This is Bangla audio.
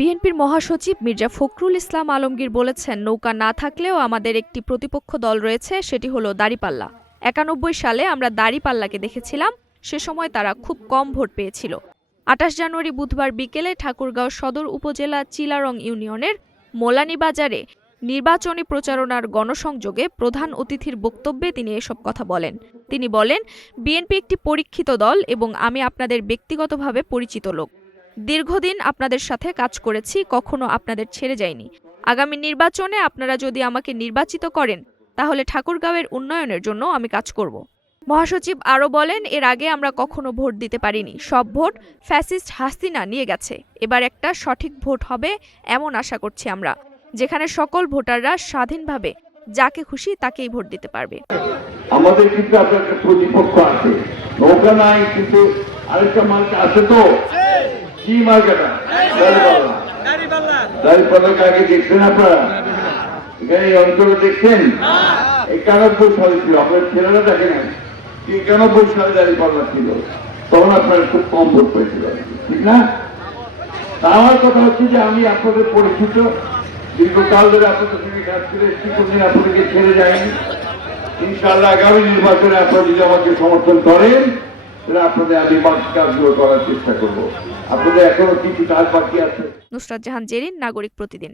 বিএনপির মহাসচিব মির্জা ফখরুল ইসলাম আলমগীর বলেছেন, নৌকা না থাকলেও আমাদের একটি প্রতিপক্ষ দল রয়েছে, সেটি হলো দাঁড়িপাল্লা। ৯১ সালে আমরা দাঁড়িপাল্লাকে দেখেছিলাম, সে সময় তারা খুব কম ভোট পেয়েছিল। ২৮ জানুয়ারি বুধবার বিকেলে ঠাকুরগাঁও সদর উপজেলা চিলারং ইউনিয়নের মোলানি বাজারে নির্বাচনী প্রচারণার গণসংযোগে প্রধান অতিথির বক্তব্যে তিনি এসব কথা বলেন। তিনি বলেন, বিএনপি একটি পরীক্ষিত দল এবং আমি আপনাদের ব্যক্তিগতভাবে পরিচিত লোক। দীর্ঘদিন আপনাদের সাথে কাজ করেছি, কখনো আপনাদের ছেড়ে যায়নি। আগামী নির্বাচনে আপনারা যদি আমাকে নির্বাচিত করেন, তাহলে ঠাকুরগাঁওয়ের উন্নয়নের জন্য আমি কাজ করব। মহাসচিব আরও বলেন, এর আগে আমরা কখনো ভোট দিতে পারিনি, সব ভোট ফ্যাসিস্ট হাসিনা নিয়ে গেছে। এবার একটা সঠিক ভোট হবে এমন আশা করছি আমরা, যেখানে সকল ভোটাররা স্বাধীনভাবে যাকে খুশি তাকেই ভোট দিতে পারবে। আমাদের কিন্তু একটা প্রতিপক্ষ আছে, নৌকা নাই, কিন্তু আরেকটা মার্কা আছে। তো কি মার্কাটা? দাঁড়িপাল্লাকে আগে দেখছেন আপনারা? এখানে এই অঞ্চলে দেখছেন? ৯১ সালে ছিল, আপনার ছেলেরা দেখে নাই। ৯১ সালে দাঁড়িপাল্লা ছিল, তখন আপনারা খুব কম ভোট পেয়েছিল, ঠিক না? আমার কথা হচ্ছে যে আমি আপনাদের পরিচিত, দীর্ঘকাল ধরে আপনাদের সঙ্গে কাজ করে এসেছি, কোনদিন আপনাদেরকে ছেড়ে যায়নি। ইনশাআল্লাহ আগামী নির্বাচনে আপনারা যদি আমাকে সমর্থন করেন, তাহলে আপনাদের আমি বাকি কাজগুলো করার চেষ্টা করবো। আপনাদের এখনো কিছু কাজ বাকি আছে। নুসরাত জাহান জেরিন, নাগরিক প্রতিদিন।